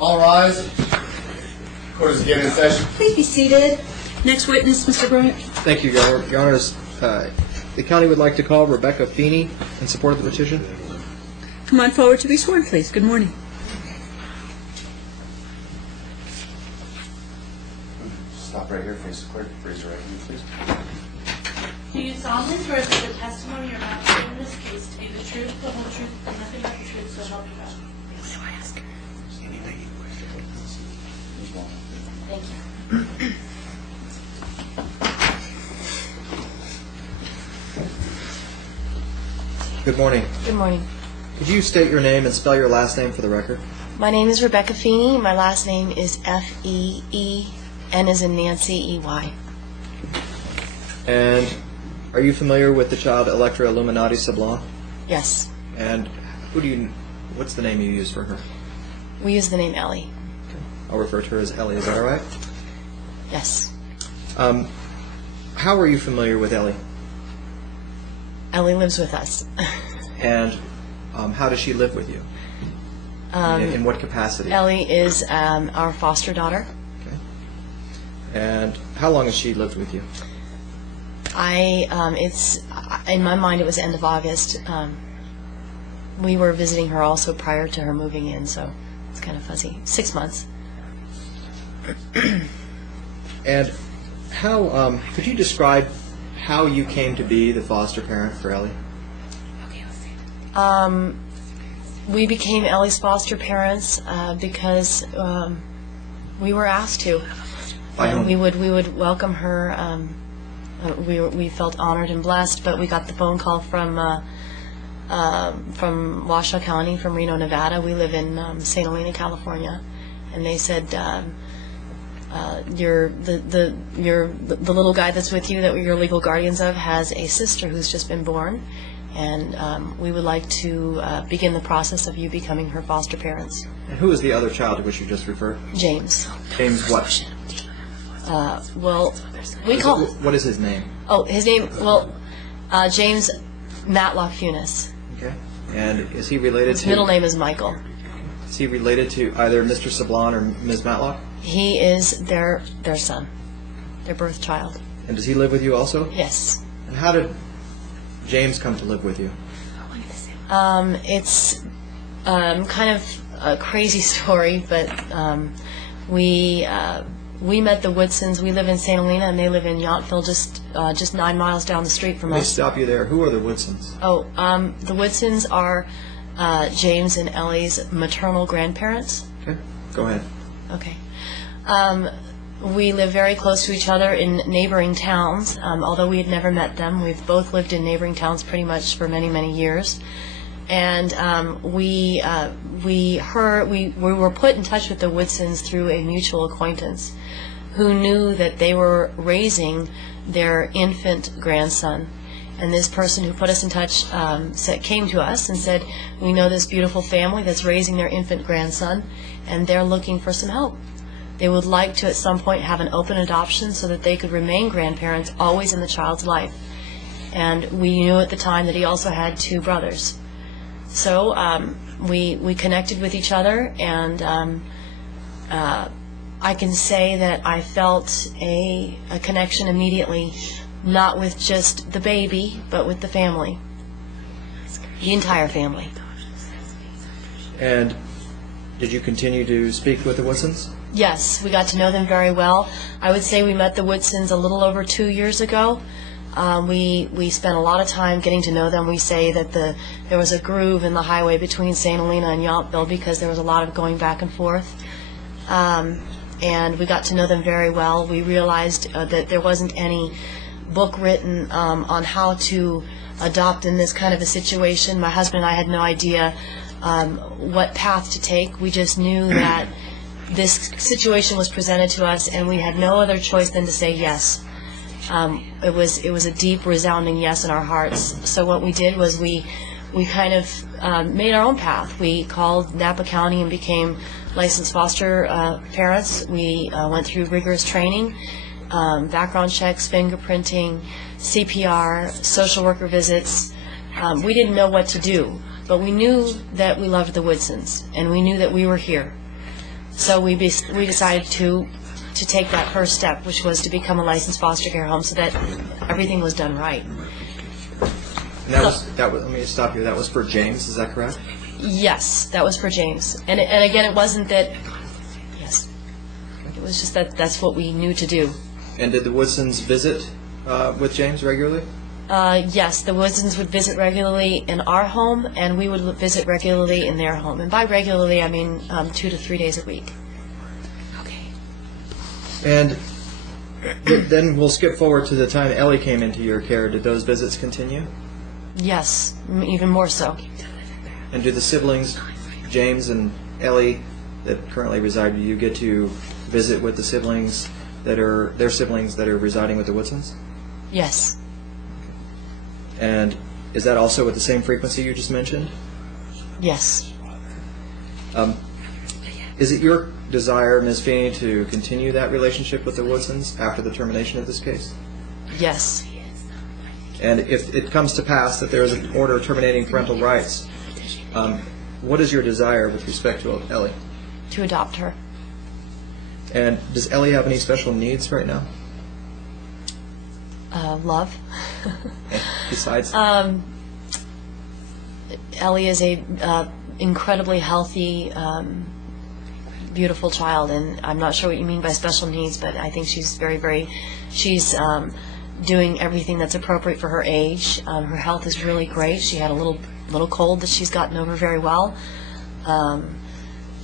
All rise. Court is again in session. Please be seated. Next witness, Mr. Bryant. Thank you, Your Honors. The county would like to call Rebecca Feeney in support of the petition. Come on forward to be sworn, please. Good morning. Stop right here, face the clerk. Raise your right hand, please. Do you solemnly swear that the testimony you're about to give in this case to be the truth, the whole truth, and nothing but the truth, so help you God? So I ask her. Thank you. Good morning. Good morning. Could you state your name and spell your last name for the record? My name is Rebecca Feeney. My last name is Fee, N as in Nancy, EY. And are you familiar with the child Electra Illuminati Sablon? Yes. And what's the name you use for her? We use the name Ellie. I'll refer to her as Ellie. Is that all right? Yes. How are you familiar with Ellie? Ellie lives with us. And how does she live with you? In what capacity? Ellie is our foster daughter. Okay. And how long has she lived with you? It's in my mind it was end of August. We were visiting her also prior to her moving in, so it's kind of fuzzy. 6 months. And how could you describe how you came to be the foster parent for Ellie? We became Ellie's foster parents because we were asked to. And we would welcome her. We felt honored and blessed, but we got the phone call from Washoe County, from Reno, Nevada. We live in St. Helena, California, and they said the little guy that's with you, that you're legal guardians of, has a sister who's just been born, and we would like to begin the process of you becoming her foster parents. And who is the other child to which you just referred? James. James what? Well, we call... What is his name? Oh, his name, well, James Matlock Funes. Okay. And is he related His to... middle name is Michael. Is he related to either Mr. Sablon or Ms. Matlock? He is their son, their birth child. And does he live with you also? Yes. And how did James come to live with you? It's kind of a crazy story, but we met the Woodsons. We live in St. Helena, and they live in Yountville, just 9 miles down the street from Let me us. stop you there. Who are the Woodsons? Oh, the Woodsons are James and Ellie's maternal grandparents. Okay, go ahead. Okay. We live very close to each other in neighboring towns. Although we had never met them, we've both lived in neighboring towns pretty much for many, many years. And we were put in touch with the Woodsons through a mutual acquaintance who knew that they were raising their infant grandson. And this person who put us in touch came to us and said, we know this beautiful family that's raising their infant grandson, and they're looking for some help. They would like to at some point have an open adoption so that they could remain grandparents always in the child's life. And we knew at the time that he also had 2 brothers. So we connected with each other, and I can say that I felt a connection immediately, not with just the baby, but with the family, the entire family. And did you continue to speak with the Woodsons? Yes, we got to know them very well. I would say we met the Woodsons a little over 2 years ago. We spent a lot of time getting to know them. We say that there was a groove in the highway between St. Helena and Yountville because there was a lot of going back and forth. And we got to know them very well. We realized that there wasn't any book written on how to adopt in this kind of a situation. My husband and I had no idea what path to take. We just knew that this situation was presented to us, and we had no other choice than to say yes. It was a deep, resounding yes in our hearts. So what we did was we kind of made our own path. We called Napa County and became licensed foster parents. We went through rigorous training, background checks, fingerprinting, CPR, social worker visits. We didn't know what to do, but we knew that we loved the Woodsons, and we knew that we were here. So we decided to take that first step, which was to become a licensed foster care home, so that everything was done right. And that was. Let me stop you. That was for James. Is that correct? Yes, that was for James. And again, it wasn't that. Yes, it was just that that's what we knew to do. And did the Woodsons visit with James regularly? Yes, the Woodsons would visit regularly in our home, and we would visit regularly in their home. And by regularly, I mean 2 to 3 days a week. Okay. And then we'll skip forward to the time Ellie came into your care. Did those visits continue? Yes, even more so. And do the siblings, James and Ellie, that currently reside with you, get to visit with the siblings their siblings that are residing with the Woodsons? Yes. And is that also with the same frequency you just mentioned? Yes. Is it your desire, Ms. Feeney, to continue that relationship with the Woodsons after the termination of this case? Yes. And if it comes to pass that there is an order terminating parental rights, what is your desire with respect to Ellie? To adopt her. And does Ellie have any special needs right now? Love. Besides? Ellie is a incredibly healthy, beautiful child, and I'm not sure what you mean by special needs, but I think she's she's doing everything that's appropriate for her age. Her health is really great. She had a little cold that she's gotten over very well.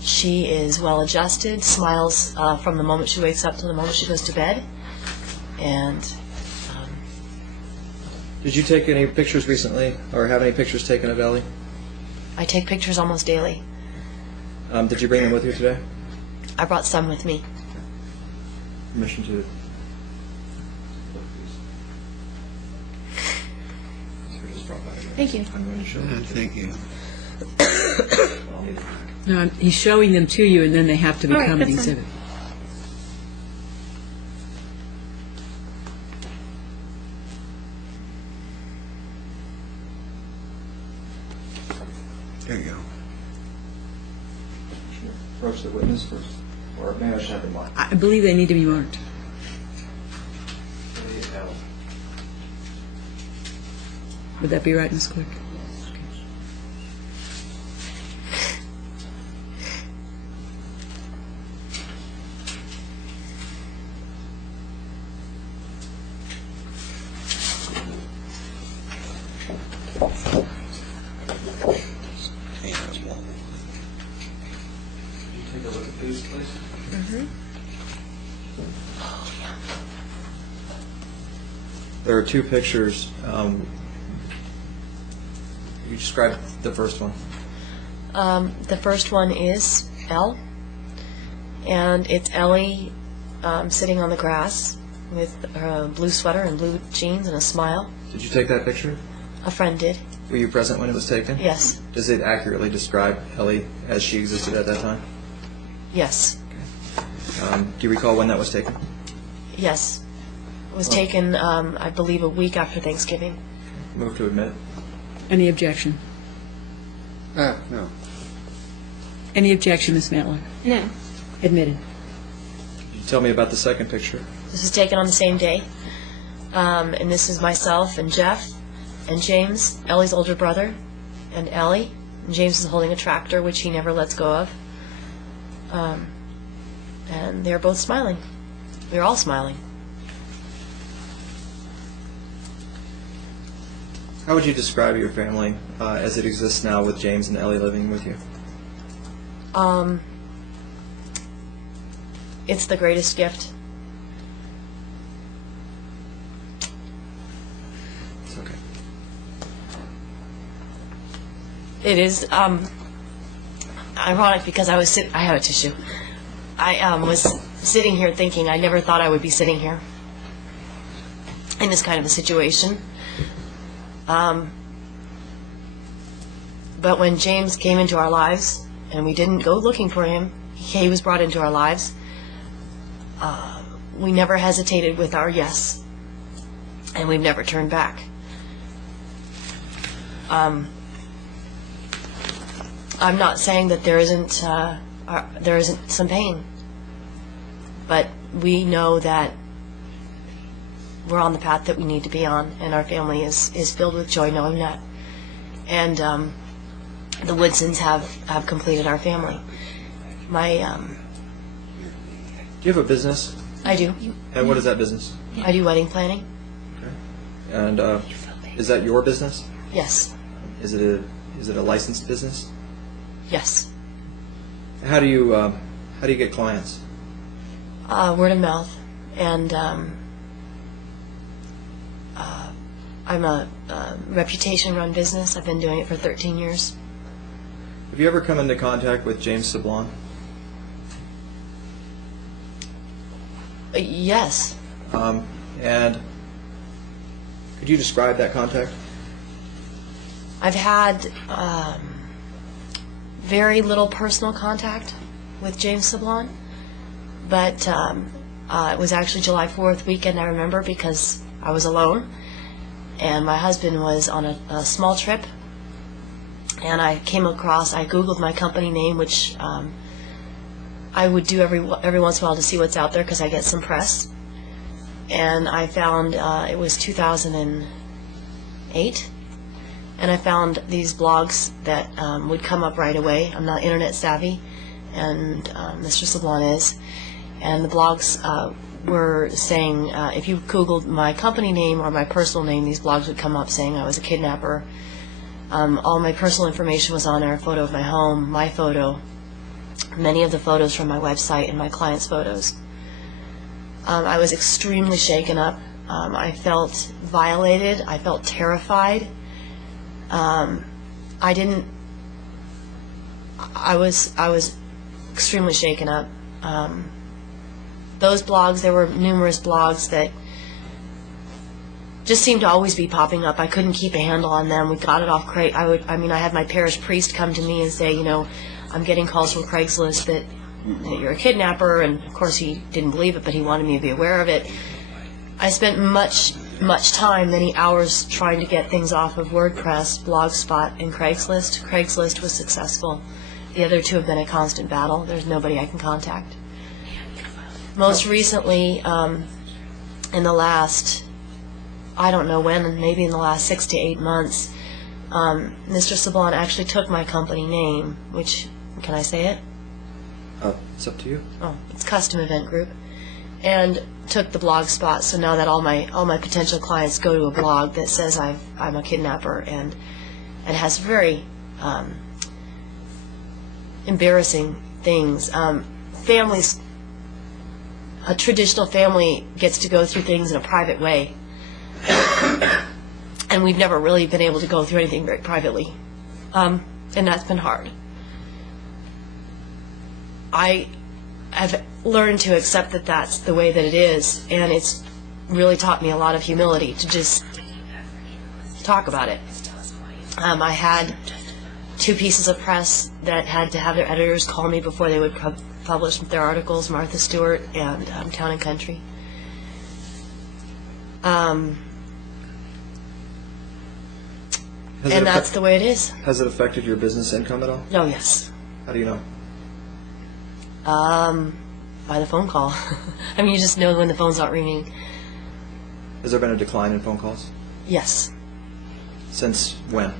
She is well adjusted, smiles from the moment she wakes up to the moment she goes to bed, and Did you take any pictures recently, or have any pictures taken of Ellie? I take pictures almost daily. Did you bring them with you today? I brought some with me. Permission to... Thank you. Thank you. No, he's showing them to you, and then they have to All right, become an that's fine. exhibit. There you go. Approach the witness first, or maybe I should have them marked. I believe they need to be marked. Would that be right, Ms. Clerk? Take a look at these, please. There are two pictures. You describe the first one. The first one is Elle, and it's Ellie sitting on the grass with a blue sweater and blue jeans and a smile. Did you take that picture? A friend did. Were you present when it was taken? Yes. Does it accurately describe Ellie as she existed at that time? Yes. Do you recall when that was taken? Yes. It was taken, I believe, a week after Thanksgiving. Move to admit. Any objection? No. Any objection, Ms. Matlock? No. Admitted. Could you tell me about the second picture? This was taken on the same day. And this is myself and Jeff and James, Ellie's older brother, and Ellie. And James is holding a tractor, which he never lets go of. And they're both smiling. They're all smiling. How would you describe your family as it exists now with James and Ellie living with you? It's the greatest gift. It's okay. It is ironic because I have a tissue. I was sitting here thinking I never thought I would be sitting here in this kind of a situation. But when James came into our lives, and we didn't go looking for him, he was brought into our lives, we never hesitated with our yes, and we've never turned back. I'm not saying that there isn't there is some pain. But we know that we're on the path that we need to be on, and our family is filled with joy knowing that. And the Woodsons have completed our family. Do you have a business? I do. And what is that business? I do wedding planning. And is that your business? Yes. Is it a licensed business? Yes. How do you get clients? Word of mouth. And I'm a reputation-run business. I've been doing it for 13 years. Have you ever come into contact with James Sablon? Yes. And could you describe that contact? I've had very little personal contact with James Sablon, but it was actually July 4th weekend, I remember, because I was alone, and my husband was on a small trip, and I Googled my company name, which I would do every once in a while to see what's out there because I get some press, and I found it was 2008, and I found these blogs that would come up right away. I'm not internet savvy, and Mr. Sablon is, and the blogs were saying if you Googled my company name or my personal name, these blogs would come up saying I was a kidnapper. All my personal information was on there, a photo of my home, my photo, many of the photos from my website, and my clients' photos. I was extremely shaken up. I felt violated. I felt terrified. I was extremely shaken up. Those blogs, there were numerous blogs that just seemed to always be popping up. I couldn't keep a handle on them. We got it off I had my parish priest come to me and say, I'm getting calls from Craigslist that you're a kidnapper, and of course he didn't believe it, but he wanted me to be aware of it. I spent much time, many hours, trying to get things off of WordPress, Blogspot, and Craigslist. Craigslist was successful. The other two have been a constant battle. There's nobody I can contact. Most recently, in the last, I don't know when, maybe in the last 6 to 8 months, Mr. Sablon actually took my company name, which, can I say it? It's up to you. Oh, it's Custom Event Group, and took the blog spot. So now that all my potential clients go to a blog that says I'm a kidnapper, and has very embarrassing things. Families, a traditional family gets to go through things in a private way, and we've never really been able to go through anything very privately, and that's been hard. I have learned to accept that that's the way that it is, and it's really taught me a lot of humility to just talk about it. I had 2 pieces of press that had to have their editors call me before they would publish their articles, Martha Stewart and Town and Country. And that's the way it is. Has it affected your business income at all? Oh, yes. How do you know? By the phone call. I mean, you just know when the phone's not ringing. Has there been a decline in phone calls? Yes. Since when?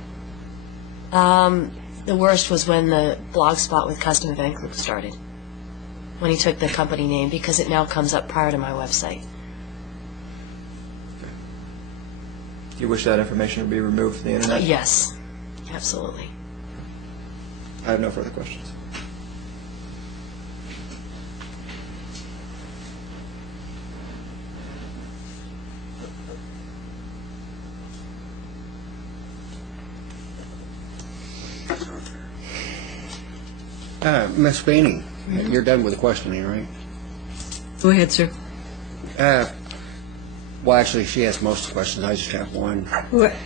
The worst was when the blog spot with Custom Event Group started. When he took the company name, because it now comes up prior to my website. Do you wish that information would be removed from the internet? Yes, absolutely. I have no further questions. Miss Feeney, you're done with the questioning, right? Go ahead, sir. Well, actually, she asked most of the questions. I just have one.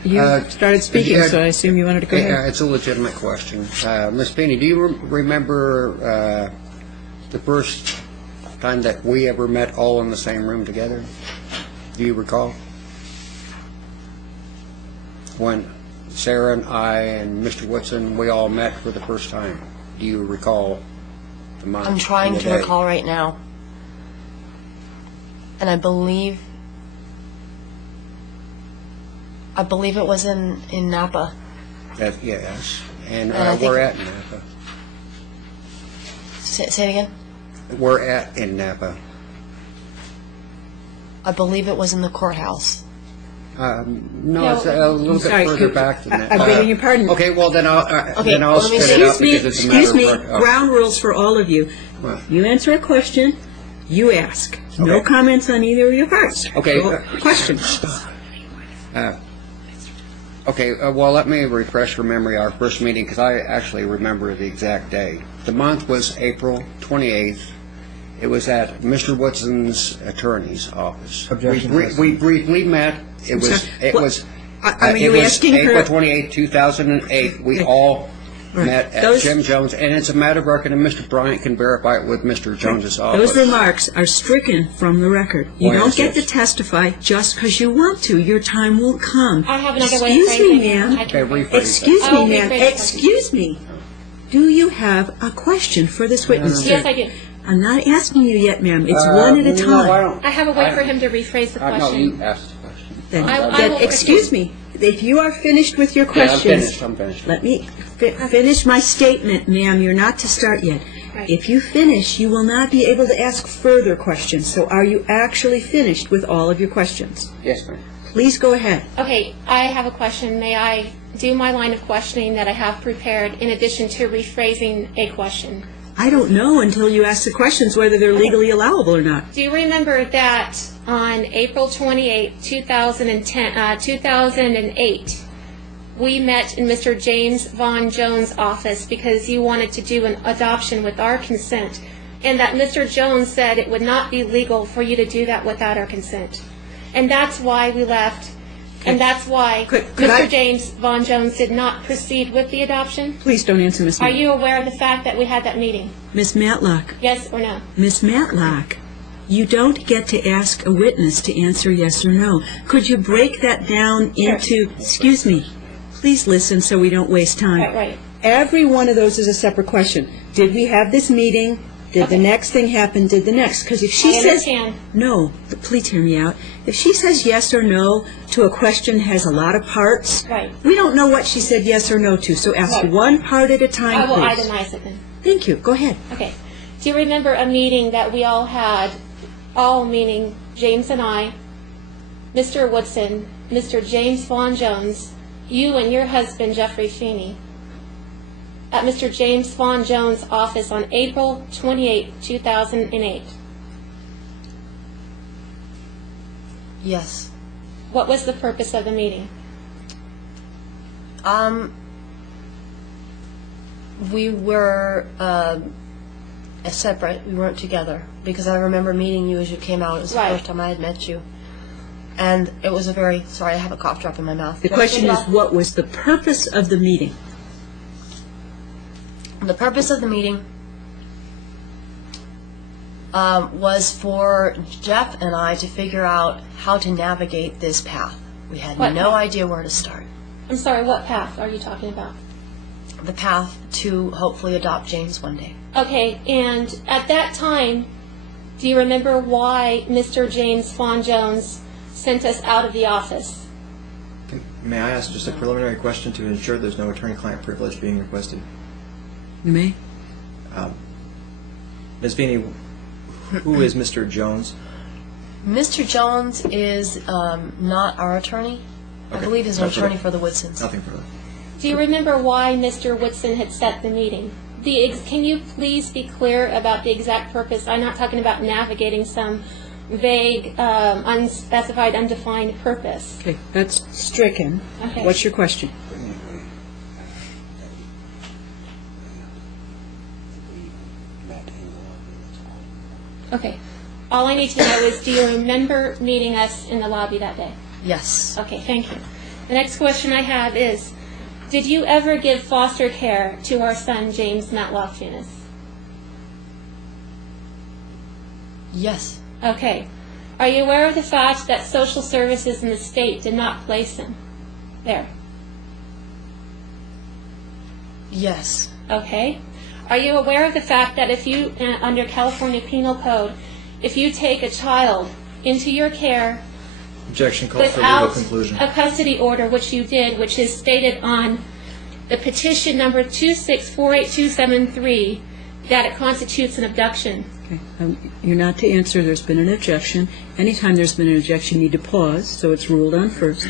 You started speaking, yeah, so I assume you wanted to go Yeah, ahead. it's a legitimate question. Miss Feeney, do you remember the first time that we ever met all in the same room together? Do you recall? When Sarah and I and Mr. Woodson, we all met for the first time. Do you recall the month? I'm trying and the to day? recall right now. And I believe it was in Napa. Yes. And I think- we're at Napa. Say it again? We're at in Napa. I believe it was in the courthouse. No, it's a little bit sorry, further back than that. I beg your pardon. Okay, well, then I'll Okay, let me spit see. it out Excuse me, because it's a matter excuse me, of... ground rules for all of you. What? You answer a question, you ask. No Okay. comments on either of your parts. Okay. Question. Okay, well, let me refresh your memory, our first meeting, because I actually remember the exact day. The month was April 28th. It was at Mr. Woodson's attorney's office. Objection, We briefly met. It was, Are it you was asking April her? 28th, 2008. We Okay. all Right. met at Those- Jim Jones, and it's a matter of record, and Mr. Bryant can verify it with Mr. Jones's office. Those remarks are stricken from the record. You Why don't is get to this? testify just because you want to. Your time will come. I have another way of Excuse phrasing me, it. ma'am. I can Okay, rephrase rephrase Excuse I me, will ma'am. rephrase it. Excuse me. Do you have a question for this witness, sir? Yes, I do. I'm not asking you yet, ma'am. It's one at a time. No, I don't. I have a way for him to rephrase the No, question. you asked the question. Then, I will excuse me. If you are finished with your Yeah, questions, I'm finished. let me finish my statement, ma'am. You're not to start yet. Right. If you finish, you will not be able to ask further questions. So are you actually finished with all of your questions? Yes, ma'am. Please go ahead. Okay, I have a question. May I do my line of questioning that I have prepared in addition to rephrasing a question? I don't know until you ask the questions whether they're legally allowable or not. Do you remember that on April 28, 2008, we met in Mr. James Von Jones' office because you wanted to do an adoption with our consent, and that Mr. Jones said it would not be legal for you to do that without our consent? And that's why we left, and that's why Could Mr. I- James Von Jones did not proceed with the adoption? Please don't answer, Miss. Are you aware of the fact that we had that meeting? Miss Matlock? Yes or no? Miss Matlock, you don't get to ask a witness to answer yes or no. Could you break that down into, excuse me, please listen so we don't waste time. Right. Every one of those is a separate question. Did we have this meeting? Did the next thing happen? Did the next? Because if she I says, understand. no, please hear me out. If she says yes or no to a question has a lot of parts, Right. we don't know what she said yes or no to, so ask Right. one part at a time, I will please. itemize it then. Thank you. Go ahead. Okay. Do you remember a meeting that we all had, all meaning James and I, Mr. Woodson, Mr. James Von Jones, you and your husband, Jeffrey Feeney, at Mr. James Von Jones' office on April 28, 2008? Yes. What was the purpose of the meeting? We were separate. We weren't together because I remember meeting you as you came out. It was the Right. first time I had met you. And it was a very, sorry, I have a cough drop in my mouth. The question is, what was the purpose of the meeting? The purpose of the meeting was for Jeff and I to figure out how to navigate this path. We had What no path? idea where to start. I'm sorry, what path are you talking about? The path to hopefully adopt James one day. Okay, and at that time, do you remember why Mr. James Von Jones sent us out of the office? May I ask just a preliminary question to ensure there's no attorney-client privilege being requested? You may. Ms. Feeney, who is Mr. Jones? Mr. Jones is not our attorney. I Okay. believe he's an Not for attorney that. for the Woodsons. Nothing further. Do you remember why Mr. Woodson had set the meeting? Can you please be clear about the exact purpose? I'm not talking about navigating some vague, unspecified, undefined purpose. Okay, that's stricken. Okay. What's your question? Okay. All I need to know is, do you remember meeting us in the lobby that day? Yes. Okay, thank you. The next question I have is, did you ever give foster care to our son, James Matlock Funes? Yes. Okay. Are you aware of the fact that social services in the state did not place him there? Yes. Okay. Are you aware of the fact that if you, under California Penal Code, if you take a child into your care Objection calls for legal without conclusion. a custody order, which you did, which is stated on the petition number 2648273, that it constitutes an abduction? Okay. You're not to answer. There's been an objection. Anytime there's been an objection, you need to pause, so it's ruled on first.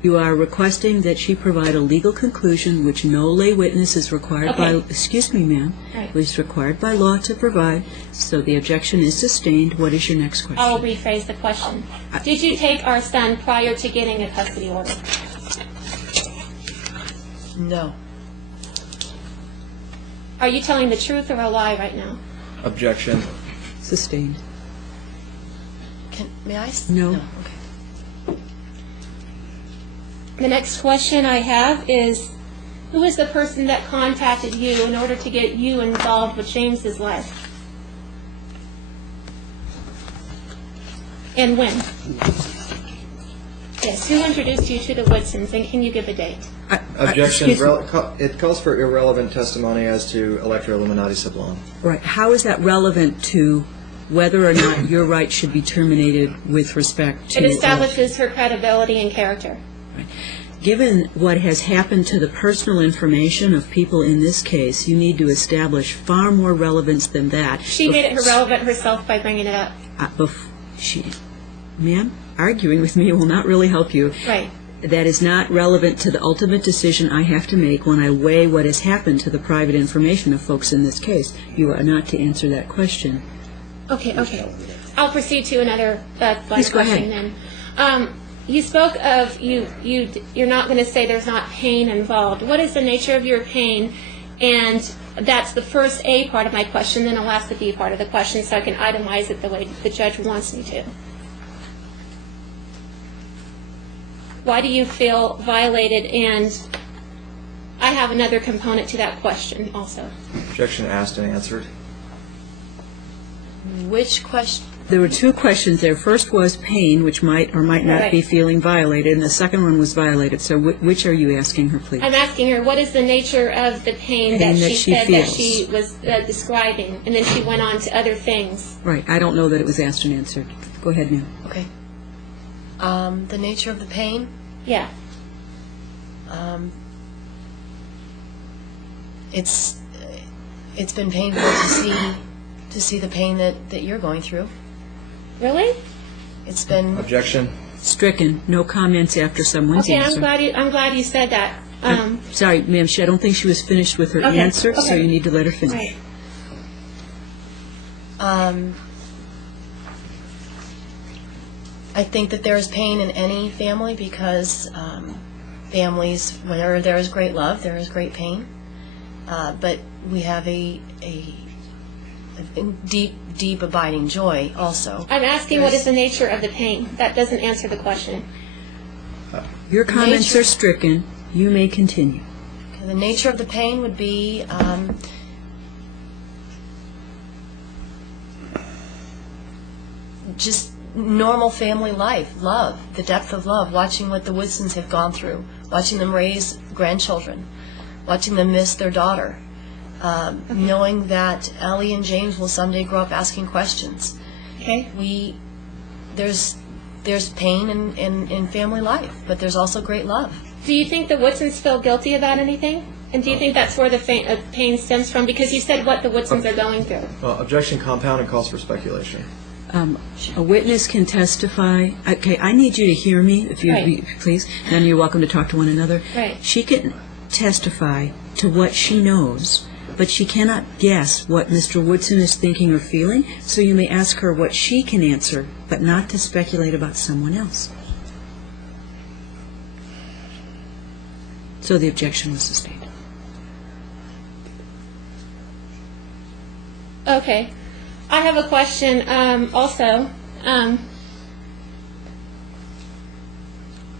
You are requesting that she provide a legal conclusion which no lay witness is required by, Okay. excuse me, ma'am, Right. is required by law to provide. So the objection is sustained. What is your next question? I will rephrase the question. Did you take our son prior to getting a custody order? No. Are you telling the truth or a lie right now? Objection. Sustained. May I? No. Okay. The next question I have is, who is the person that contacted you in order to get you involved with James's life? And when? Yes, who introduced you to the Woodsons, and can you give a date? Objection. Excuse me. It calls for irrelevant testimony as to Electra Illuminati Sublime. Right. How is that relevant to whether or not your rights should be terminated with respect to... It establishes her credibility and character. Given what has happened to the personal information of people in this case, you need to establish far more relevance than that. She made it irrelevant herself by bringing it up. Ma'am, arguing with me will not really help you. Right. That is not relevant to the ultimate decision I have to make when I weigh what has happened to the private information of folks in this case. You are not to answer that question. Okay. I'll proceed to another Please go question ahead. then. You spoke of you're not going to say there's not pain involved. What is the nature of your pain? And that's the first A part of my question, then I'll ask the B part of the question so I can itemize it the way the judge wants me to. Why do you feel violated? And I have another component to that question also. Objection asked and answered. Which question? There were two questions there. First was pain, which might or might not be Right. feeling violated, and the second one was violated. So which are you asking her, please? I'm asking her, what is the nature of the pain that she said that she was describing? And then she went on to other things. Right. I don't know that it was asked and answered. Go ahead, ma'am. Okay. The nature of the pain? Yeah. It's been painful to see the pain that you're going through. Really? It's been Objection. Stricken. No comments after someone's Okay, answer. I'm glad you said that. Sorry, ma'am. I don't think she was finished with her Okay, answer, so okay. you need to let her finish. Right. I think that there is pain in any family because families, whenever there is great love, there is great pain. But we have a deep abiding joy also. I'm asking what is the nature of the pain. That doesn't answer the question. Your comments are stricken. You may continue. The nature of the pain would be just normal family life, love, the depth of love, watching what the Woodsons have gone through, watching them raise grandchildren, watching them miss their daughter, knowing that Ellie and James will someday grow up asking questions. Okay. There's pain in family life, but there's also great love. Do you think the Woodsons feel guilty about anything? And do you think that's where the pain stems from? Because you said what the Woodsons are going through. Well, objection compound and calls for speculation. A witness can testify. Okay, I need you to hear me, if you Right. please. Then you're welcome to talk to one another. Right. She can testify to what she knows, but she cannot guess what Mr. Woodson is thinking or feeling, so you may ask her what she can answer, but not to speculate about someone else. So the objection was sustained. Okay. I have a question also.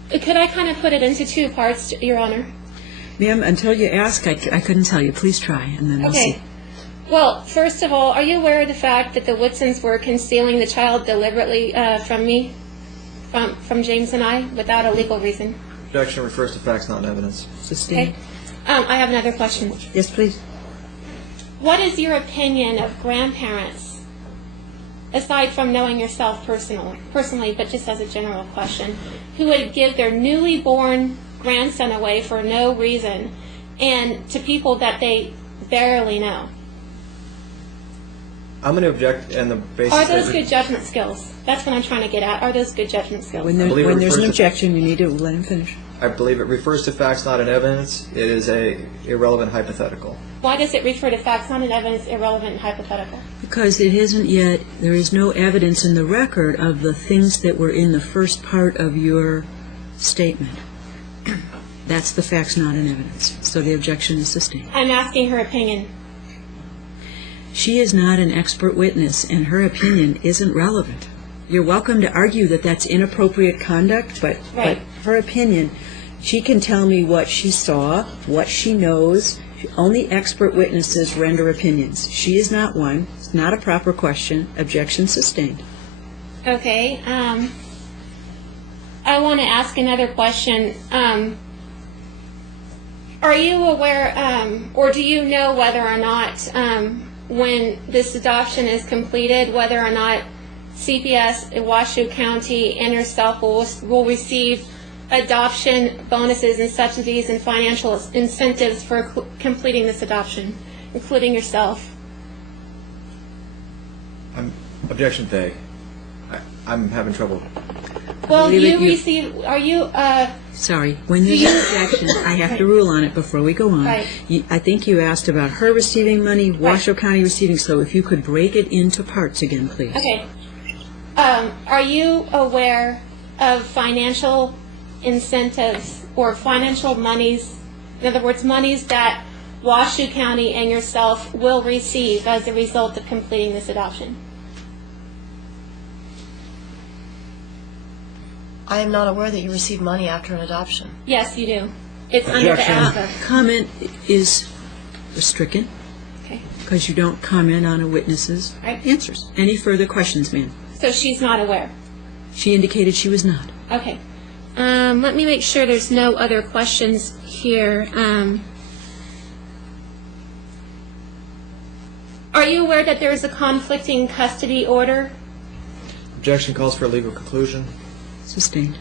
Could I kind of put it into two parts, Your Honor? Ma'am, until you ask, I couldn't tell you. Please try, and then we'll Okay. see. Well, first of all, are you aware of the fact that the Woodsons were concealing the child deliberately from me, from James and I, without a legal reason? Objection refers to facts, not evidence. Sustained. Okay. I have another question. Yes, please. what is your opinion of grandparents, aside from knowing yourself personally, but just as a general question, who would give their newly born grandson away for no reason and to people that they barely know? I'm going to object on the basis Are those that good judgment skills? That's what I'm trying to get at. Are those good judgment skills? When believe it there's an refers to- objection, you need to let him finish. I believe it refers to facts, not an evidence. It is a irrelevant hypothetical. Why does it refer to facts, not an evidence, irrelevant, and hypothetical? Because it isn't yet, there is no evidence in the record of the things that were in the first part of your statement. That's the facts, not an evidence. So the objection is sustained. I'm asking her opinion. She is not an expert witness, and her opinion isn't relevant. You're welcome to argue that that's inappropriate conduct, but her opinion, she can tell me what she saw, what she knows. Only expert witnesses render opinions. She is not one. It's not a proper question. Objection sustained. Okay. I want to ask another question. Are you aware, or do you know whether or not, when this adoption is completed, whether or not CPS in Washoe County and yourself will receive adoption bonuses and subsidies and financial incentives for completing this adoption, including yourself? Objection vague. I'm having trouble. Well, Believe it, you you- receive, are you, Sorry, when there's an objection, I have to rule on it before we go on. Right. I think you asked about her receiving money, Washoe County receiving, so if you could break it into parts again, please. okay. Are you aware of financial incentives or financial monies, in other words, monies that Washoe County and yourself will receive as a result of completing this adoption? I am not aware that you receive money after an adoption. Yes, you do. It's under the Objection. APA. Comment is stricken Okay. because you don't comment on a witness's Right. answers. Any further questions, ma'am? So she's not aware. She indicated she was not. Okay. Let me make sure there's no other questions here. Are you aware that there is a conflicting custody order? Objection calls for a legal conclusion. Sustained.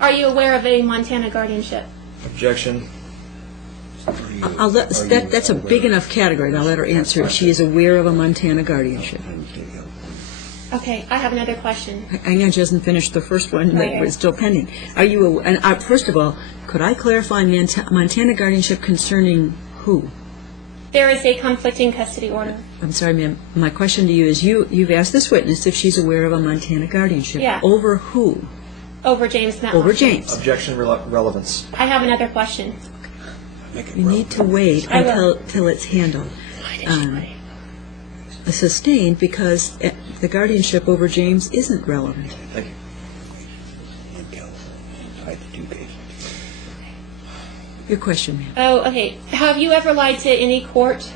Are you aware of a Montana guardianship? Objection. That's a big enough category. I'll let her answer it. She is aware of a Montana guardianship. Okay, I have another question. Hang on, she hasn't finished the first one that Right. was still pending. Are you, first of all, could I clarify Montana guardianship concerning who? There is a conflicting custody order. I'm sorry, ma'am. My question to you is, you've asked this witness if she's aware of a Montana guardianship. Yeah. Over who? Over James Matlock. Over James. Objection relevance. I have another question. You need to wait I will. until it's handled. Sustained because the guardianship over James isn't relevant. Thank you. Your question, ma'am. Oh, okay. Have you ever lied to any court?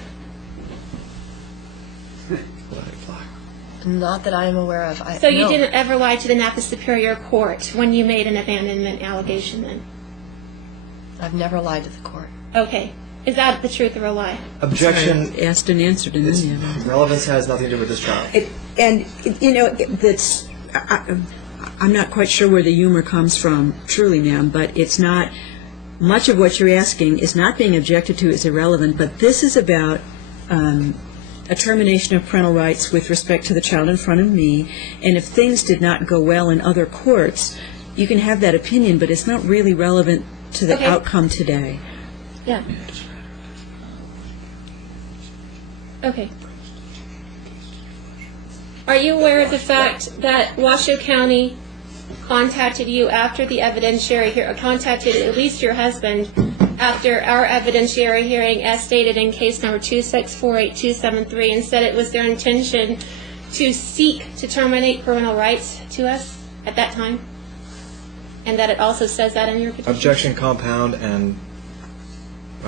Not that I am aware of. So you no. didn't ever lie to the Napa Superior Court when you made an abandonment allegation then? I've never lied to the court. Okay. Is that the truth or a lie? Objection. Asked and answered, and then you have Relevance has nothing to do with this trial. that's. I'm not quite sure where the humor comes from, truly, ma'am, but it's not. Much of what you're asking is not being objected to is irrelevant, but this is about a termination of parental rights with respect to the child in front of me, and if things did not go well in other courts, you can have that opinion, but it's not really relevant to the Okay. outcome today. Yeah. Okay. Are you aware of the fact that Washoe County contacted you after the evidentiary hearing, contacted at least your husband after our evidentiary hearing as stated in case number 2648273 and said it was their intention to seek to terminate parental rights to us at that time? And that it also says that in your petition? Objection compound and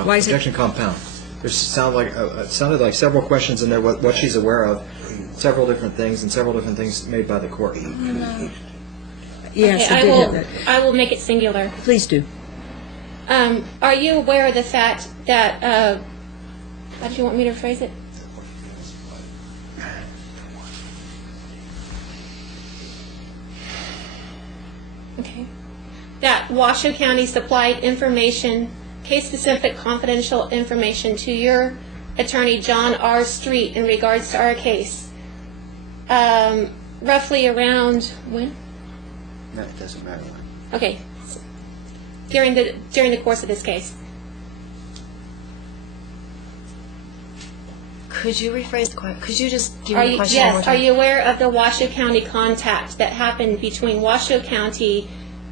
Why is it- objection compound. There sounded like several questions in there. What she's aware of, several different things, and several different things made by the court. Yes, Okay, I did have that. I will make it singular. Please do. Are you aware of the fact that How do you want me to phrase it? Okay. That Washoe County supplied information, case-specific confidential information to your attorney, John R. Street, in regards to our case. Roughly around when? No, it doesn't matter. Okay. During the course of this case. Could you rephrase the question? Could you just give me the question one more Yes. time? Are you aware of the Washoe County contact that happened between Washoe County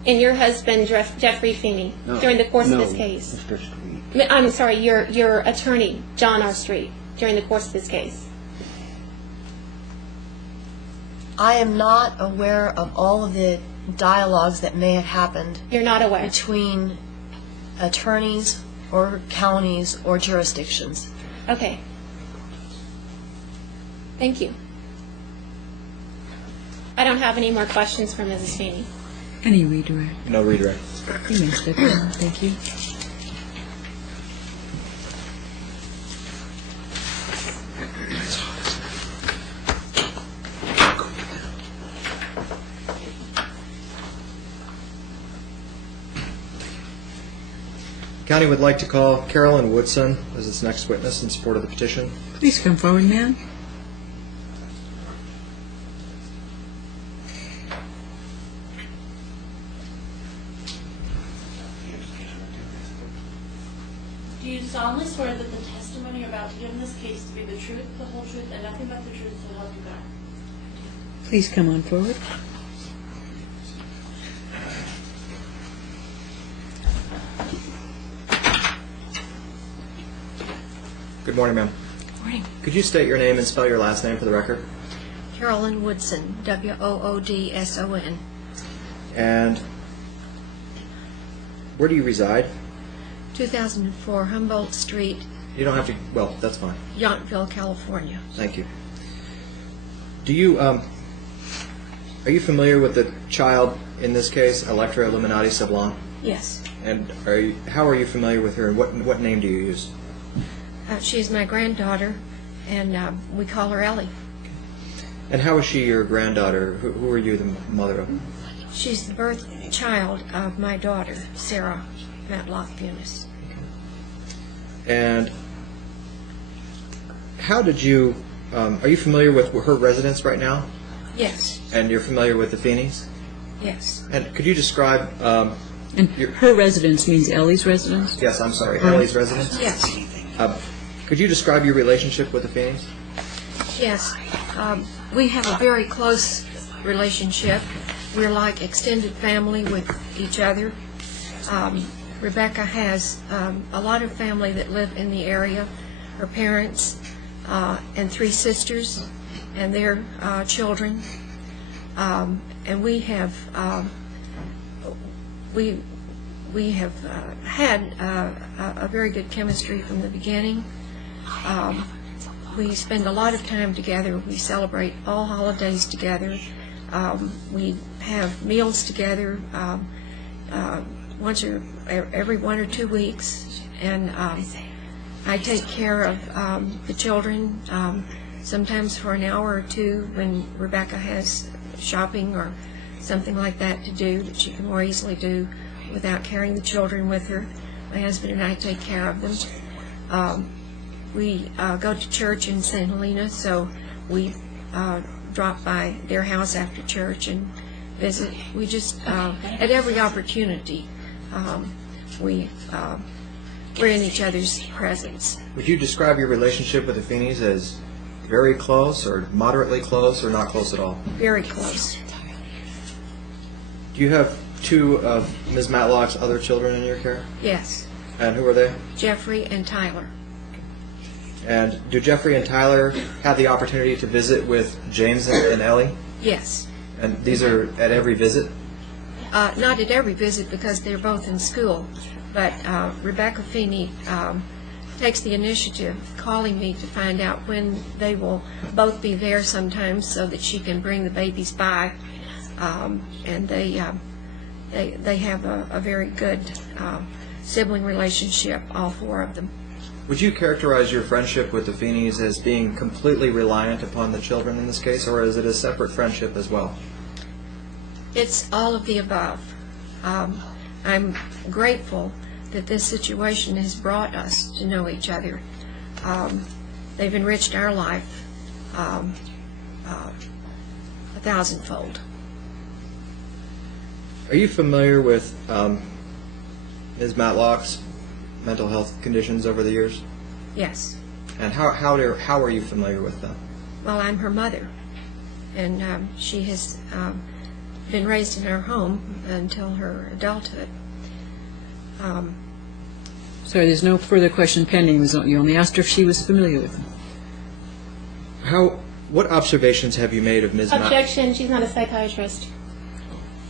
and your husband, Jeffrey Feeney, No. during the course No, of this case? Mr. Street. I'm sorry, your attorney, John R. Street, during the course of this case. I am not aware of all of the dialogues that may have happened You're not aware? between attorneys or counties or jurisdictions. Okay. Thank you. I don't have any more questions for Mrs. Feeney. Any redirect? No redirect. You may step down. Thank you. County would like to call Carolyn Woodson as its next witness in support of the petition. Please come forward, ma'am. Do you solemnly swear that the testimony you're about to give in this case to be the truth, the whole truth, and nothing but the truth, so help you God? Please come on forward. Good morning, ma'am. Morning. Could you state your name and spell your last name for the record? Carolyn Woodson, Woodson. And where do you reside? 2004 Humboldt Street, You don't have to, well, that's fine. Yountville, California. Thank you. Do you, are you familiar with the child in this case, Electra Illuminati Sablon? Yes. And how are you familiar with her, and what name do you use? She is my granddaughter, and we call her Ellie. And how is she your granddaughter? Who are you the mother of? She's the birth child of my daughter, Sarah Matlock Funes. And how did you, are you familiar with her residence right now? Yes, And you're familiar with the Feeneys? yes. And could you describe, And her residence means Ellie's residence? yes, I'm sorry, Ellie's residence? Yes, Could you describe your relationship with the Feeneys? yes. We have a very close relationship. We're like extended family with each other. Rebecca has a lot of family that live in the area, her parents and 3 sisters and their children. And we have had a very good chemistry from the beginning. We spend a lot of time together. We celebrate all holidays together. We have meals together every 1 or 2 weeks, and I take care of the children sometimes for an hour or 2 when Rebecca has shopping or something like that to do that she can more easily do without carrying the children with her. My husband and I take care of them. We go to church in St. Helena, so we drop by their house after church and visit. We just, at every opportunity, we're in each other's presence. Would you describe your relationship with the Feeneys as very close, or moderately close, or not close at all? Very close. Do you have 2 of Ms. Matlock's other children in your care? Yes. And who are they? Jeffrey and Tyler. And do Jeffrey and Tyler have the opportunity to visit with James and Ellie? Yes. And these are at every visit? Not at every visit because they're both in school, but Rebecca Feeney takes the initiative, calling me to find out when they will both be there sometimes so that she can bring the babies by. And they have a very good sibling relationship, all 4 of them. Would you characterize your friendship with the Feeneys as being completely reliant upon the children in this case, or is it a separate friendship as well? It's all of the above. I'm grateful that this situation has brought us to know each other. They've enriched our life 1,000-fold. Are you familiar with Ms. Matlock's mental health conditions over the years? Yes. And how are you familiar with them? Well, I'm her mother, and she has been raised in our home until her adulthood. Sorry, there's no further question pending. You only asked her if she was familiar with them. What observations have you made of Ms. Matlock? Objection, she's not a psychiatrist.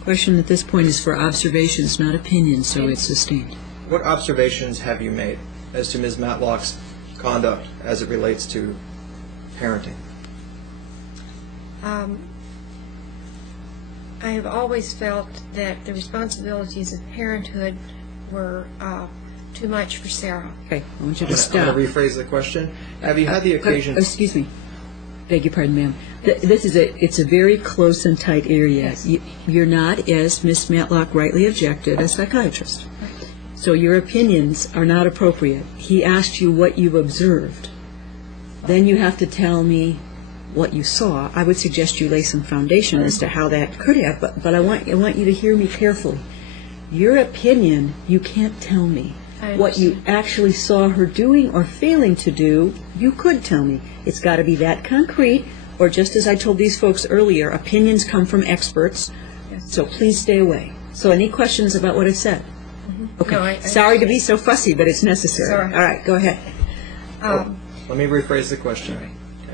Question at this point is for observations, not opinions, so it's sustained. What observations have you made as to Ms. Matlock's conduct as it relates to parenting? I have always felt that the responsibilities of parenthood were too much for Sarah. Okay, I want you to I'm stop. going to rephrase the question. Have you had the occasion... Excuse me. Beg your pardon, ma'am. It's a very close and tight area. Yes. You're not, as Ms. Matlock rightly objected, a psychiatrist. So your opinions are not appropriate. He asked you what you've observed. Then you have to tell me what you saw. I would suggest you lay some foundation as to how that could have, but I want you to hear me carefully. Your opinion, you can't tell me. What you actually saw her doing or failing to do, you could tell me. It's got to be that concrete, or just as I told these folks earlier, opinions come from experts, so please stay away. So any questions about what I said? Okay. No, I Sorry to be so fussy, but it's necessary. Sorry. All right, go ahead. Let me rephrase the question. Okay,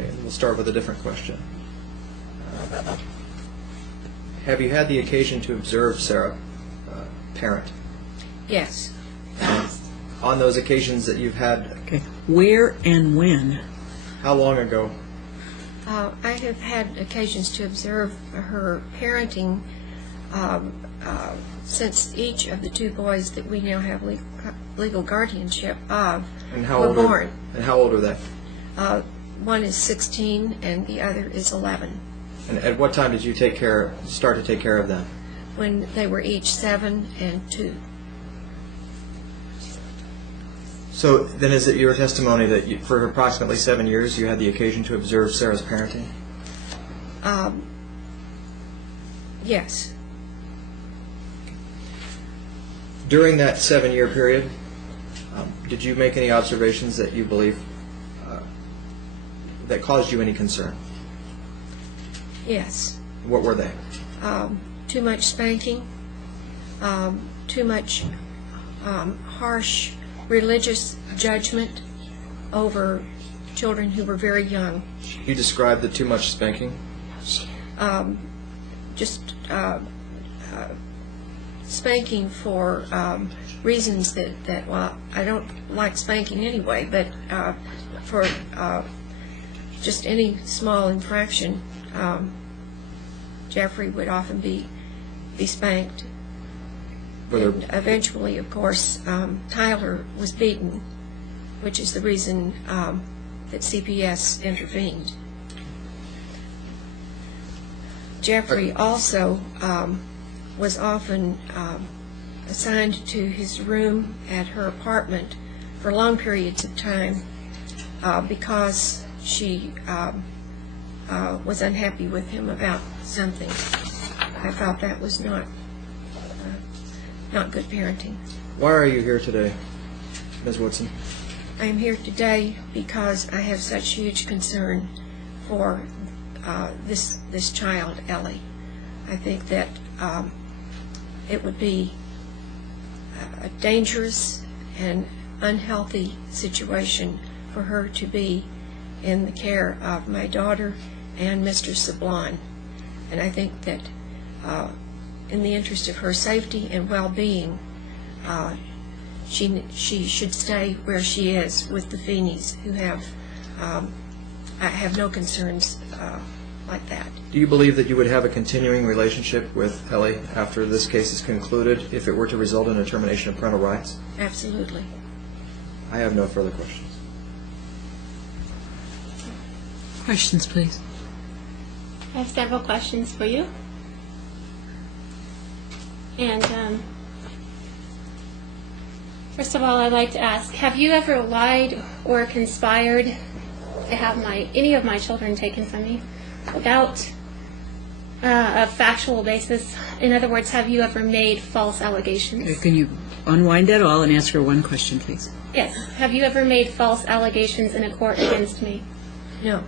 and we'll start with a different question. Have you had the occasion to observe Sarah parent? Yes. On those occasions that you've had, Okay. Where and when? how long ago? I have had occasions to observe her parenting since each of the two boys that we now have legal guardianship of And how were old born. And how old are they? One is 16 and the other is 11. And at what time did you start to take care of them? When they were each 7 and 2. So then is it your testimony that for approximately 7 years you had the occasion to observe Sarah's parenting? Yes. During that 7-year period, did you make any observations that you believe that caused you any concern? Yes. What were they? Too much spanking, too much harsh religious judgment over children who were very young. You described the too much spanking. Just spanking for reasons that, well, I don't like spanking anyway, but for just any small infraction, Jeffrey would often be spanked. And eventually, of course, Tyler was beaten, which is the reason that CPS intervened. Jeffrey also was often assigned to his room at her apartment for long periods of time because she was unhappy with him about something. I felt that was not good parenting. Why are you here today, Ms. Woodson? I am here today because I have such huge concern for this child, Ellie. I think that it would be a dangerous and unhealthy situation for her to be in the care of my daughter and Mr. Sablon. And I think that in the interest of her safety and well-being, she should stay where she is with the Feeneys, who have no concerns like that. Do you believe that you would have a continuing relationship with Ellie after this case is concluded if it were to result in a termination of parental rights? Absolutely. I have no further questions. Questions, please. I have several questions for you. And first of all, I'd like to ask, have you ever lied or conspired to have any of my children taken from me without a factual basis? In other words, have you ever made false allegations? Can you unwind that all and answer one question, please? Yes. Have you ever made false allegations in a court against me? No.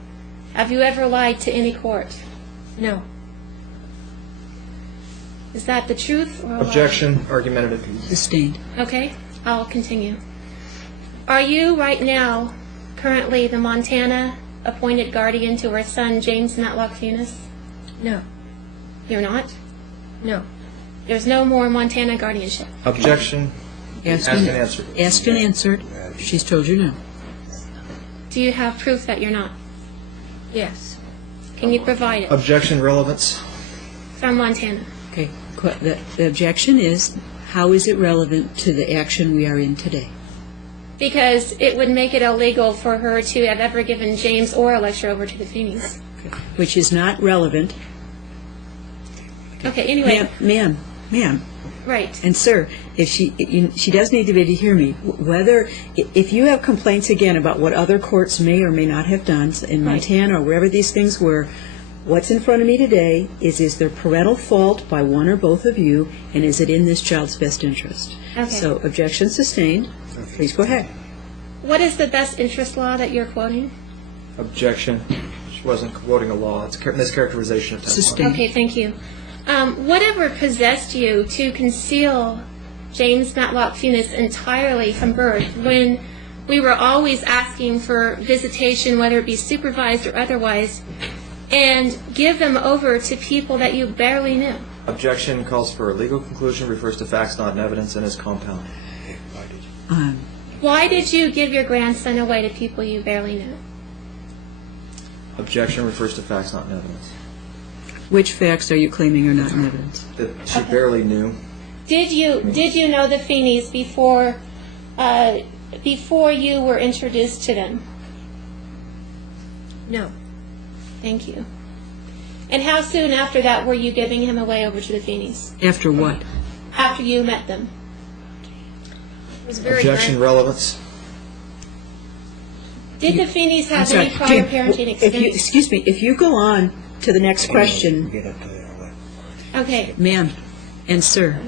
Have you ever lied to any court? No. Is that the truth or a lie? Objection, argumentative. Sustained. Okay, I'll continue. Are you right now currently the Montana appointed guardian to her son, James Matlock Funes? No. You're not? No. There's no more Montana guardianship. Objection, asked and answered. Asked and answered. She's told you no. Do you have proof that you're not? Yes. Can you provide it Objection, relevance. from Montana? Okay. The objection is, how is it relevant to the action we are in today? Because it would make it illegal for her to have ever given James or a lecture over to the Feeneys. Which is not relevant. Okay, anyway. Ma'am, Right. and sir, if she does need to be able to hear me. If you have complaints again about what other courts may or may not have done in Montana or wherever these things were, what's in front of me today is there parental fault by one or both of you, and is it in this child's best interest? Okay. So, objection sustained. Please go ahead. What is the best interest law that you're quoting? Objection. She wasn't quoting a law. It's mischaracterization of testimony. Sustained. Okay, thank you. Whatever possessed you to conceal James Matlock Funes entirely from birth when we were always asking for visitation, whether it be supervised or otherwise, and give them over to people that you barely knew? Objection calls for a legal conclusion, refers to facts, not evidence, and is compound. Why did you give your grandson away to people you barely knew? Objection refers to facts, not evidence. Which facts are you claiming are not in evidence? That she barely knew. Did you know the Feeneys before you were introduced to them? No. Thank you. And how soon after that were you giving him away over to the Feeneys? After what? After you met them? It was very Objection, relevance. Did the Feeneys I'm have sorry, any prior Jim, parenting experience? excuse me, if you go on to the next question, Okay. ma'am and sir,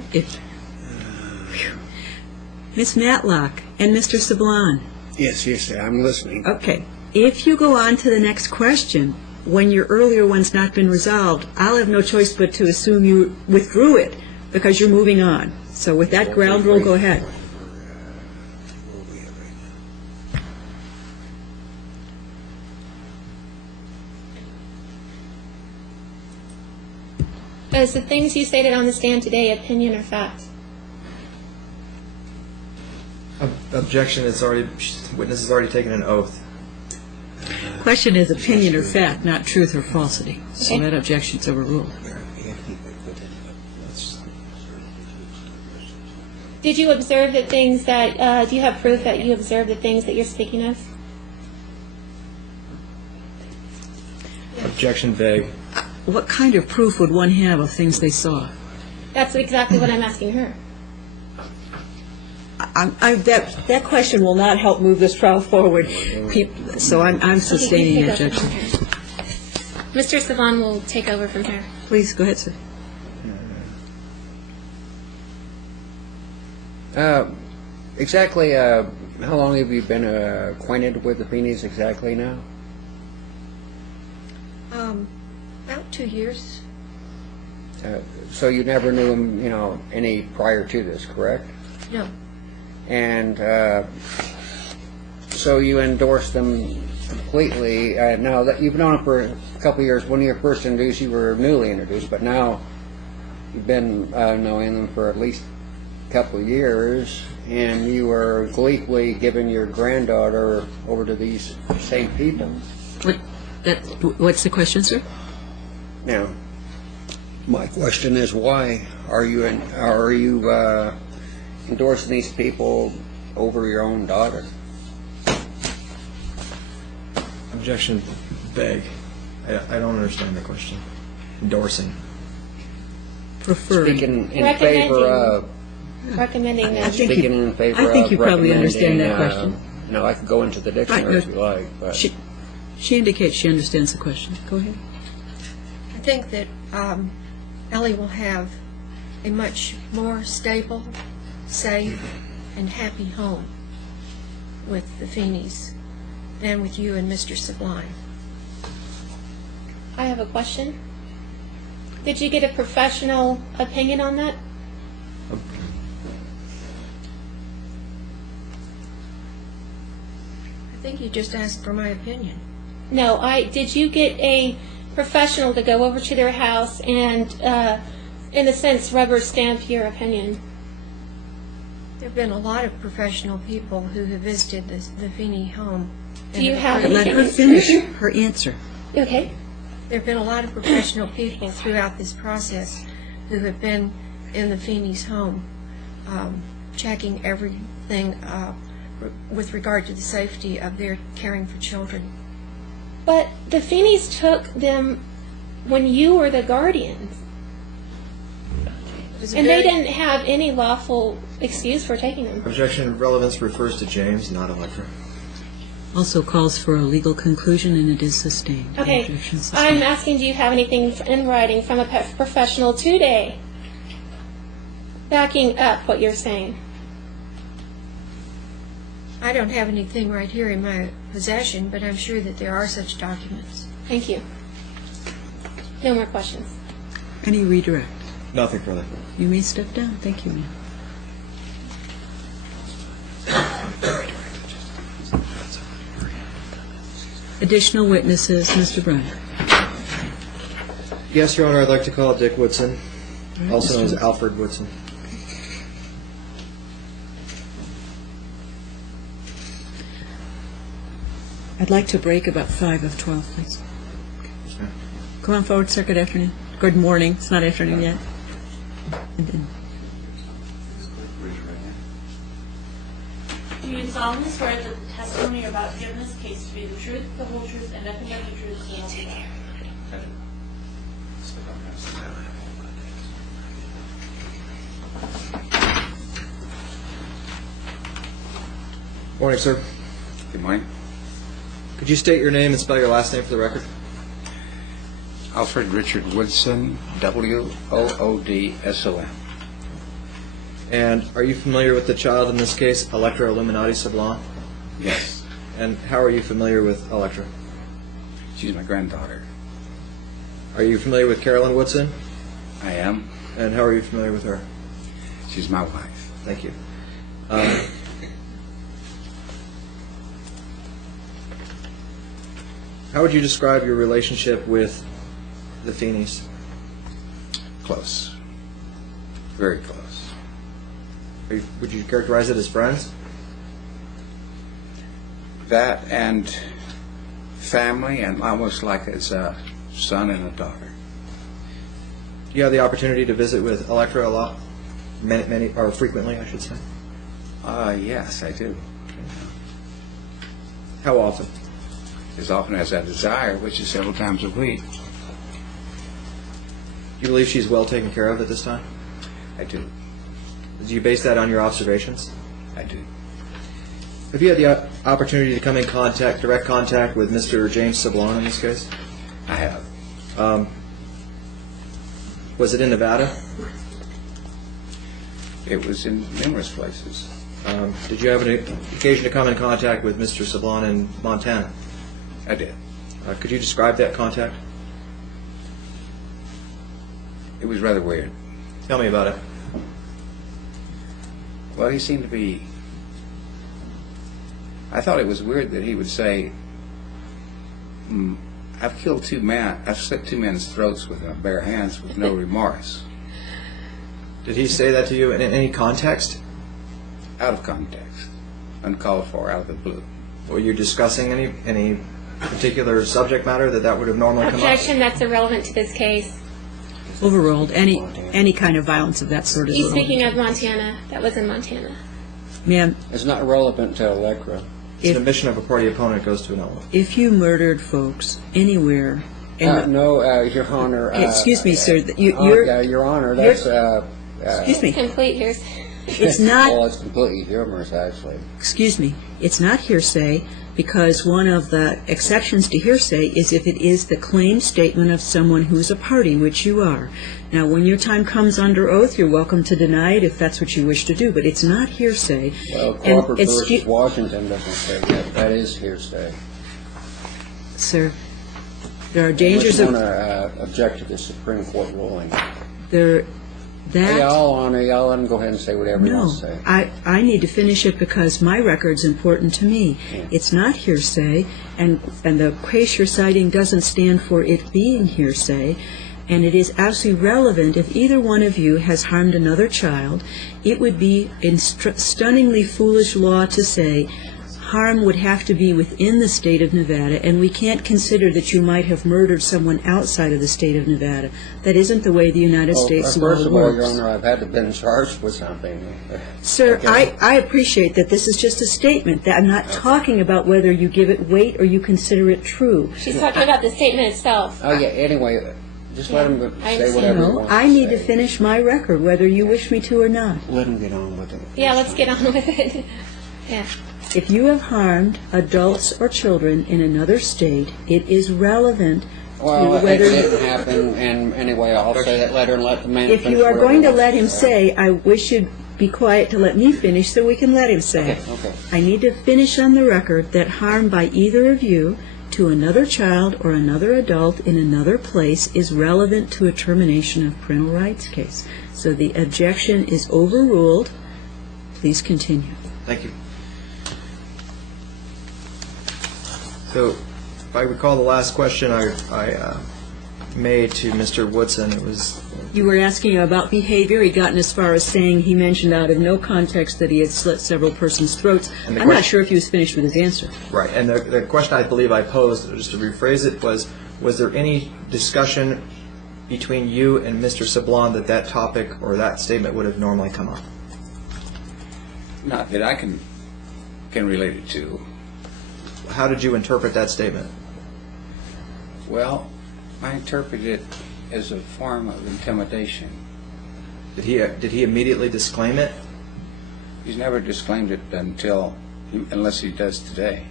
Miss Matlock and Mr. Sablon, Yes, I'm listening. okay, if you go on to the next question, when your earlier one's not been resolved, I'll have no choice but to assume you withdrew it because you're moving on. So with that ground rule, go ahead. Is the things you stated on the stand today opinion or fact? Objection, witness has already taken an oath. Question is opinion or fact, not truth or falsity. So Okay. that objection's overruled. Did you observe the things that, do you have proof that you observed the things that you're speaking of? Objection, vague. What kind of proof would one have of things they saw? That's exactly what I'm asking her. That question will not help move this trial forward. So I'm sustaining the objection. Mr. Savan will take over from here. Please, go ahead, sir. Exactly, how long have you been acquainted with the Feeneys exactly now? About 2 years. So you never knew them, any prior to this, correct? No. And so you endorsed them completely. Now that you've known them for a couple of years, when you were first introduced, you were newly introduced, but now you've been knowing them for at least a couple of years, and you were gleefully giving your granddaughter over to these same people. What's the question, sir? Now, my question is, why are you endorsing these people over your own daughter? Objection, vague. I don't understand the question. Endorsing. Preferring. Speaking in favor of. Recommending I that. think Speaking you- in favor I think of you probably understand that recommending, question. No, I could go into the dictionary if you like, but. She indicates she understands the question. Go ahead. I think that Ellie will have a much more stable, safe, and happy home with the Feeneys than with you and Mr. Sublime. I have a question. Did you get a professional opinion on that? I think you just asked for my opinion. No, did you get a professional to go over to their house and, in a sense, rubber stamp your opinion? There have been a lot of professional people who have visited the Feeney home. Do you have But let her finish her answer. Okay. There have been a lot of professional people throughout this process who have been in the Feeney's home, checking everything with regard to the safety of their caring for children. But the Feeneys took them when you were the guardians, It was a and they very- didn't have any lawful excuse for taking them. Objection. Relevance refers to James, not Electra. Also calls for a legal conclusion, and it is sustained. Okay, Objection I'm sustained. asking, do you have anything in writing from a professional today backing up what you're saying? I don't have anything right here in my possession, but I'm sure that there are such documents. Thank you. No more questions. Any redirect? Nothing further. You may step down. Thank you, ma'am. Additional witnesses, Mr. Bryant. Yes, Your Honor, I'd like to call Dick Woodson, right, also known as Mr. Alfred Woodson. I'd like to break about 5 of 12, please. Come on forward, sir. Good afternoon. Good morning. It's not afternoon yet. And then, Raise your right hand. Do you solemnly swear that the testimony you're about to give in this case to be the truth, the whole truth, and nothing but the truth, so help you God? I do. Step up and sit down. Morning, sir. Good morning. Could you state your name and spell your last name for the record? Alfred Richard Woodson, Woodson. And are you familiar with the child in this case, Electra Illuminati Sablon? Yes, And how are you familiar with Electra? she's my granddaughter. Are you familiar with Carolyn Woodson? I am. And how are you familiar with her? She's my wife. Thank you. How would you describe your relationship with the Feeneys? Close. Very close. Would you characterize it as friends? That and family, and almost like it's a son and a daughter. Do you have the opportunity to visit with Electra a lot? Many, or frequently, I should say. Yes, I do. How often? As often as I desire, which is several times a week. Do you believe she's well taken care of at this time? I do. Do you base that on your observations? I do. Have you had the opportunity to come in direct contact with Mr. James Sablon in this case? I have. Was it in Nevada? It was in numerous places. Did you have an occasion to come in contact with Mr. Sablon in Montana? I did. Could you describe that contact? It was rather weird. Tell me about it. Well, he seemed to be... I thought it was weird that he would say, I've killed 2 men, I've slit 2 men's throats with my bare hands with no remorse. Did he say that to you in any context? Out of context. Uncalled for, out of the blue. Were you discussing any particular subject matter that would have normally come up? Objection, that's irrelevant to this case. overruled. Any kind of violence of that sort is He's overruled. speaking of Montana. That was in Montana. Ma'am, It's not relevant to Electra. It's an admission of a party opponent goes to an element. If you murdered folks anywhere, and No, Your Honor. excuse me, sir, Your Honor, that's... excuse me, Complete here's. it's not. Well, it's completely humorous, actually. Excuse me, it's not hearsay, because one of the exceptions to hearsay is if it is the claimed statement of someone who's a party, which you are. Now, when your time comes under oath, you're welcome to deny it if that's what you wish to do, but it's not hearsay. Well, And Crawford versus Washington doesn't say that. That is hearsay. Sir, there are dangers of... I want to object to the Supreme Court ruling. That... Y'all let him go ahead and say whatever he wants to say. I need to finish it because my record's important to me. Yeah. It's not hearsay, and the case you're citing doesn't stand for it being hearsay, and it is absolutely relevant. If either one of you has harmed another child, it would be in stunningly foolish law to say harm would have to be within the state of Nevada, and we can't consider that you might have murdered someone outside of the state of Nevada. That isn't the way the United States law works. First of all, Your Honor, I've had to been charged with something. Sir, Okay. I appreciate that this is just a statement, that I'm not talking about whether you give it weight or you consider it true. She's talking about the statement itself. Oh, yeah, anyway, just let him I say whatever he No, wants I need to say. finish my record, whether you wish me to or not. Let him get on with it. Yeah, let's get on with it. Yeah. If you have harmed adults or children in another state, it is relevant Well, to it whether... didn't happen, and anyway, I'll say that letter and let the man If finish you are whatever going he to wants let him say. say, I wish you'd be quiet to let me finish so we can let him say it. Okay. I need to finish on the record that harm by either of you to another child or another adult in another place is relevant to a termination of parental rights case. So the objection is overruled. Please continue. Thank you. So, if I recall the last question I made to Mr. Woodson, it was... You were asking about behavior. He'd gotten as far as saying he mentioned out of no context that he had slit several persons' throats. And the I'm not question- sure if he was finished with his answer. Right, and the question I believe I posed, just to rephrase it, was there any discussion between you and Mr. Sablon that topic or that statement would have normally come up? Not that I can relate it to. How did you interpret that statement? Well, I interpret it as a form of intimidation. Did he immediately disclaim it? He's never disclaimed it unless he does today.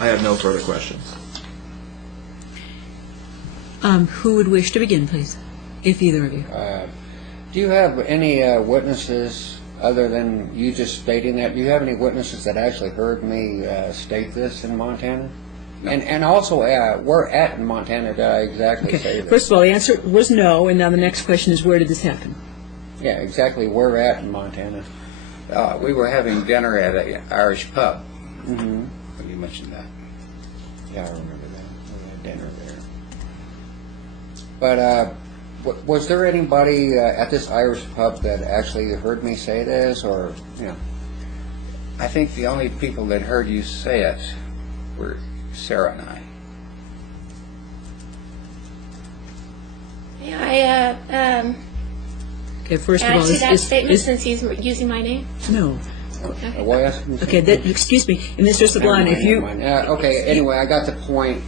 I have no further questions. Who would wish to begin, please? If either of you. Do you have any witnesses, other than you just stating that, do you have any witnesses that actually heard me state this in Montana? No. And also, where at in Montana did I exactly say this? First of all, the answer was no, and now the next question is, where did this happen? Yeah, exactly where at in Montana? We were having dinner at an Irish pub Mm-hmm. when you mentioned that. Yeah, I remember that. We had dinner there. But was there anybody at this Irish pub that actually heard me say this, or, you know? I think the only people that heard you say it were Sarah and I. Yeah, Okay, first of add all, to that statement since he's using my name. no. Why ask me Okay, excuse me, and Mr. Sablon, if you, okay, anyway, I got the point.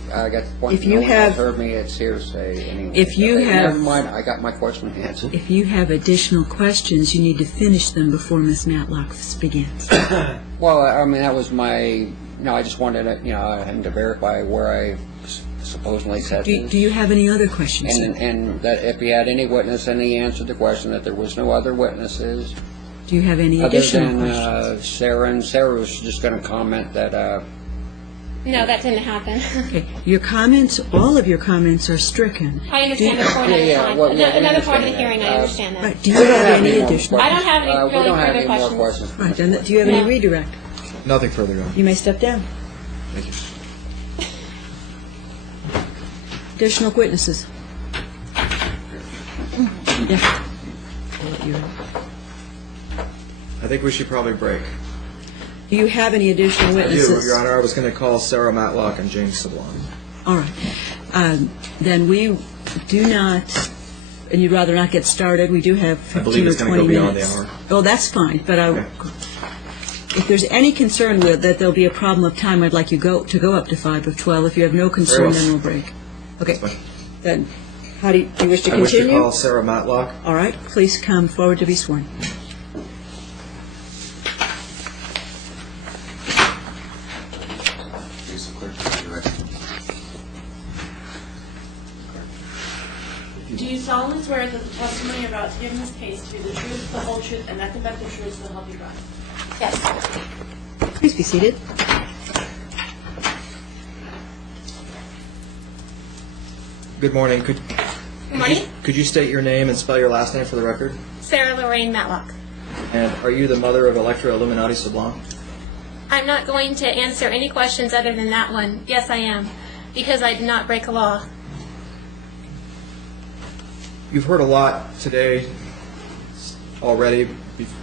If you No one have- else heard me, it's heresy anyway. If you Okay, have- Never mind, I got my question answered. if you have additional questions, you need to finish them before Ms. Matlock begins. Well, I mean, that was my, I just wanted to, him to verify where I supposedly said this. Do you have any other questions? sir? And that if he had any witness, and he answered the question that there was no other witnesses, Do you have any other additional than questions? Sarah, and Sarah was just going to comment that, No, that didn't happen. Okay, your comments, all of your comments are stricken. I understand that for another Yeah, time. well, yeah, we Another part of the understand hearing, that. I understand that. Right, do you have any more additional? I don't have any we really don't have further any more questions. questions. Right, then, do you have any No. redirect? Nothing further, Your Honor. You may step down. Thank you. Additional witnesses? Yeah. I'll let you- I think we should probably break. Do you have any additional I do, witnesses? Your Honor. I was going to call Sarah Matlock and James Sablon. All right. Then we do not and you'd rather not get started, we do have I believe 15 or it's gonna 20 go beyond minutes. the hour. Oh, that's fine, but if there's any concern with that there'll be a problem of time, I'd like you to go up to 5 of 12. If you have no concern, well. then we'll break. Okay. That's fine. Then, how do you wish to I wish to continue? call Sarah Matlock. All right, please come forward to be sworn. Face the clerk, raise your right hand. Do you solemnly swear that the testimony you're about to give in this case to be the truth, the whole truth, and nothing but the truth, so help you God? Yes. Please be seated. Good morning. Could you state your name and spell your last name for the record? Sarah Lorraine Matlock. And are you the mother of Electra Illuminati Sublime? I'm not going to answer any questions other than that one. Yes, I am, because I did not break a law. You've heard a lot today already.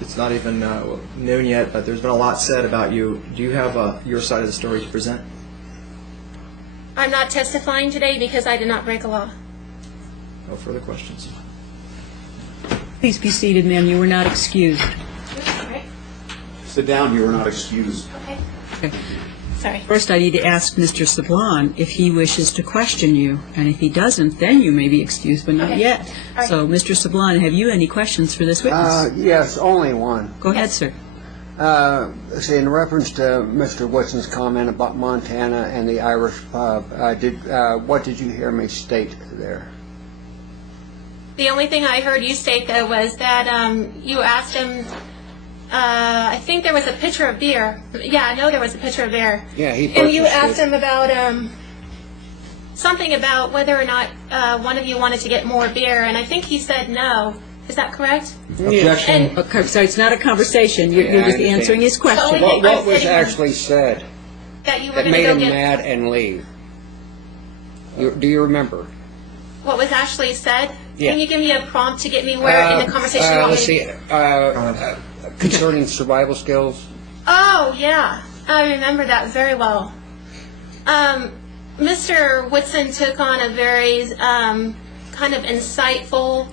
It's not even noon yet, but there's been a lot said about you. Do you have your side of the story to present? I'm not testifying today because I did not break a law. No further questions. Please be seated, ma'am. You were not excused. Okay. Sit down, you are not excused. Okay. Okay. Sorry. First, I need to ask Mr. Sablon if he wishes to question you, and if he doesn't, then you may be excused, but not Okay. yet. All right. So, Mr. Sablon, have you any questions for this witness? Yes, only one. Go ahead, sir. See, in reference to Mr. Woodson's comment about Montana and the Irish pub, what did you hear me state there? The only thing I heard you state, though, was that you asked him, I think there was a pitcher of beer. Yeah, I know there was a pitcher of beer. Yeah, he And you purchased asked it. him about something about whether or not one of you wanted to get more beer, and I think he said no. Is that correct? Objection. And Okay, so it's not a conversation. You're Yeah, you're I just understand. answering his question. Oh, What was actually said that you were that going to made go him get... mad and leave? Do you remember? What was actually said? Yeah. Can you give me a prompt to get me where in the conversation you want me Let's to... see. Concerning survival skills. Oh, yeah. I remember that very well. Mr. Woodson took on a very kind of insightful,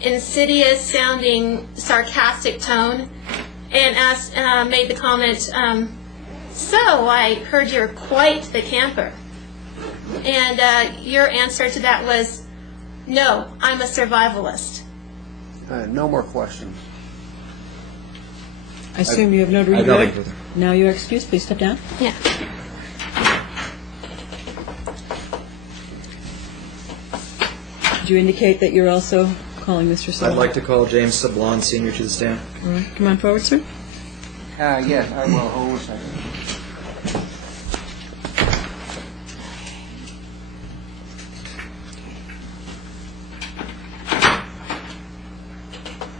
insidious-sounding, sarcastic tone and made the comment, so I heard you're quite the camper. And your answer to that was, no, I'm a survivalist. No more questions. I assume you have no I have nothing regret. further. Now you're excused. Please step down. Yeah. Did you indicate that you're also calling Mr. Sablon? I'd like to call James Sablon, Sr. to the stand. All right. Come on forward, sir. Yes, I will. Hold on a second.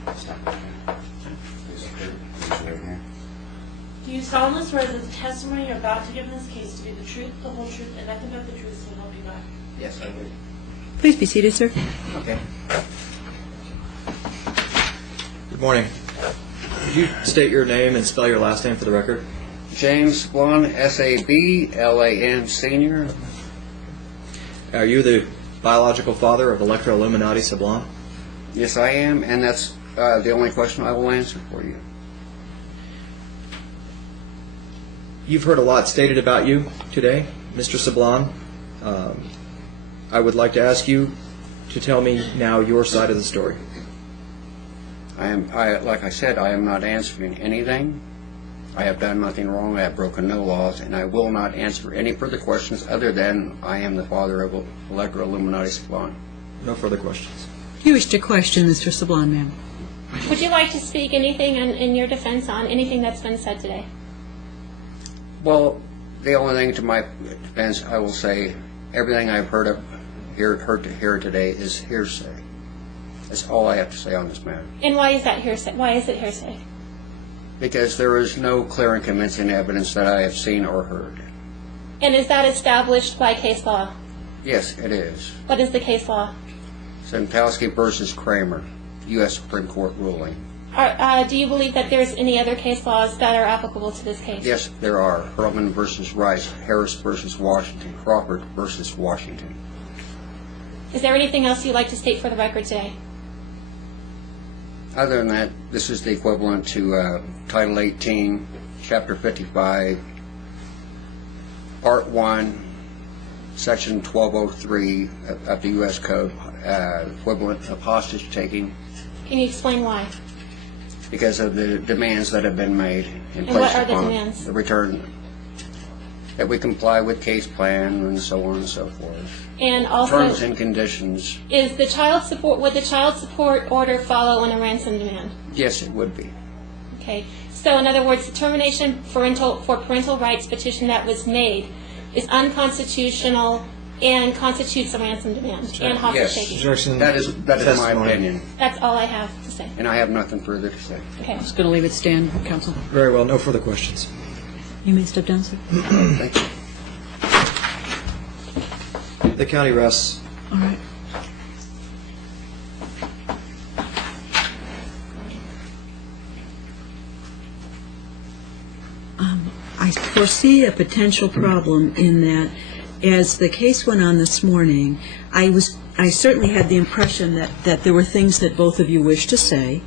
Face the clerk, raise your right hand. Do you solemnly swear that the testimony you're about to give in this case to be the truth, the whole truth, and nothing but the truth, so help you God? Yes, I do. Please be seated, sir. Okay. Good morning. Could you state your name and spell your last name for the record? James Sablon, S-A-B-L-A-N, Senior. Are you the biological father of Electra Illuminati Sublime? Yes, I am, and that's the only question I will answer for you. You've heard a lot stated about you today, Mr. Sablon. I would like to ask you to tell me now your side of the story. Like I said, I am not answering anything. I have done nothing wrong. I have broken no laws, and I will not answer any further questions other than I am the father of Electra Illuminati Sublime. No further questions. Do you wish to question Mr. Sablon, ma'am? Would you like to speak anything in your defense on anything that's been said today? Well, the only thing to my defense, I will say, everything I've heard here today is hearsay. That's all I have to say on this matter. And why is that hearsay? Why is it hearsay? Because there is no clear and convincing evidence that I have seen or heard. And is that established by case law? Yes, it is. What is the case law? Santowski versus Kramer, U.S. Supreme Court ruling. Do you believe that there's any other case laws that are applicable to this case? Yes, there are. Hurlman versus Rice, Harris versus Washington, Crawford versus Washington. Is there anything else you'd like to state for the record today? Other than that, this is the equivalent to Title 18, Chapter 55, Part 1, Section 1203 of the U.S. Code, equivalent of hostage taking, Can you explain why? because of the demands that have been made and And what placed are the upon demands? the return, that we comply with case plan and so on and so forth. And also, Terms and conditions, would the child support order follow on a ransom demand? yes, it would be. Okay. So in other words, the termination for parental rights petition that was made is unconstitutional and constitutes a ransom demand and hostage Yes. taking. Objection. That is my Testimony. opinion, That's all I have to say. and I have nothing further to say. Okay. Just going to leave it stand, counsel. Very well. No further questions. You may step down, sir. Thank you. The county rests. All right. I foresee a potential problem in that as the case went on this morning, I certainly had the impression that there were things that both of you wished to say,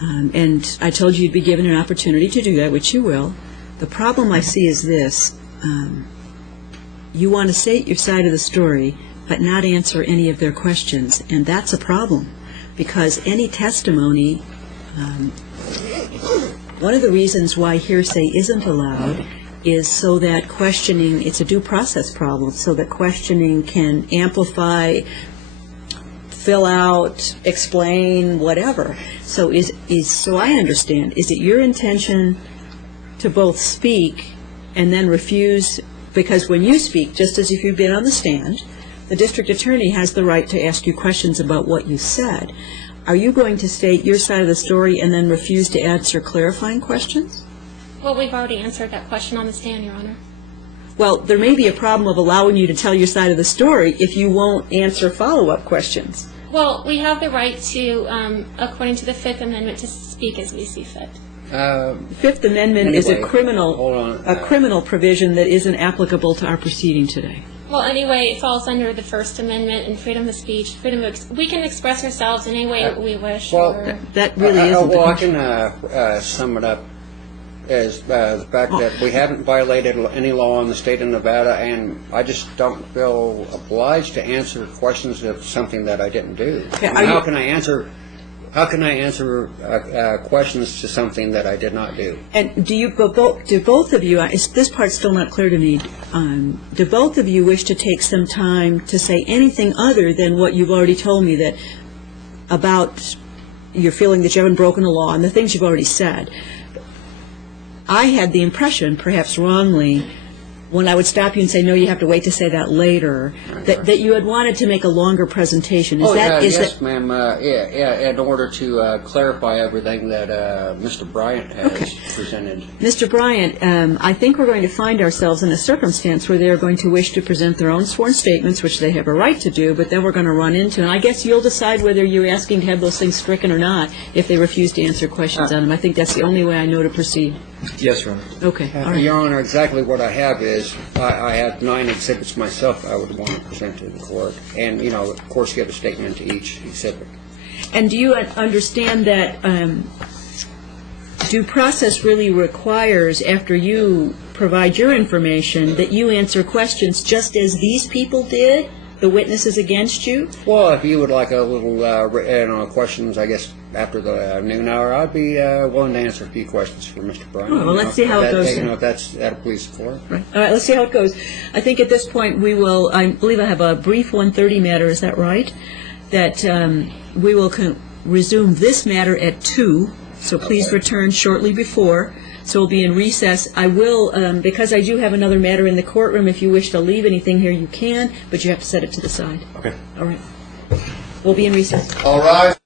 and I told you you'd be given an opportunity to do that, which you will. The problem I see is this. You want to state your side of the story, but not answer any of their questions, and that's a problem, because any testimony, one of the reasons why hearsay isn't allowed is so that questioning, it's a due process problem, so that questioning can amplify, fill out, explain, whatever. So so I understand, is it your intention to both speak and then refuse? Because when you speak, just as if you've been on the stand, the district attorney has the right to ask you questions about what you said. Are you going to state your side of the story and then refuse to answer clarifying questions? Well, we've already answered that question on the stand, Your Honor. Well, there may be a problem of allowing you to tell your side of the story if you won't answer follow-up questions. Well, we have the right to, according to the Fifth Amendment, to speak as we see fit. Fifth Amendment is a Anyway, criminal hold on. a criminal provision that isn't applicable to our proceeding today. Well, anyway, it falls under the First Amendment and freedom of speech. We can express ourselves in any way that we wish. Well, or- That really isn't the Well, I question. can sum it up as the fact that we haven't violated any law in the state of Nevada, and I just don't feel obliged to answer questions of something that I didn't do. Okay, I mean, how can I answer questions to something that I did not do? And do both of you, this part's still not clear to me, do both of you wish to take some time to say anything other than what you've already told me that about your feeling that you haven't broken the law and the things you've already said? I had the impression, perhaps wrongly, when I would stop you and say, no, you have to wait to say that later, that you had wanted to make a longer presentation. Yes, ma'am. In order to clarify everything that Mr. Bryant has presented. Mr. Bryant, I think we're going to find ourselves in a circumstance where they're going to wish to present their own sworn statements, which they have a right to do, but then we're going to run into, and I guess you'll decide whether you're asking to have those things stricken or not if they refuse to answer questions on them. I think that's the only way I know to proceed. Yes, Your Honor. Okay, all right. Your Honor, exactly what I have is, I have 9 exhibits myself I would want to present to the court, and, of course, give a statement to each exhibit. And do you understand that due process really requires, after you provide your information, that you answer questions just as these people did, the witnesses against you? Well, if you would like a little questions, I guess, after the noon hour, I'd be willing to answer a few questions for Mr. Bryant. Oh, well, let's see how it goes then. If that'll please the court. Right. All right, let's see how it goes. I think at this point we will, I believe I have a brief 1:30 matter, is that right? That we will resume this matter at 2, so please return shortly before. So we'll be in recess. I will, because I do have another matter in the courtroom, if you wish to leave anything here, you can, but you have to set it to the side. Okay. All right. We'll be in recess. All right.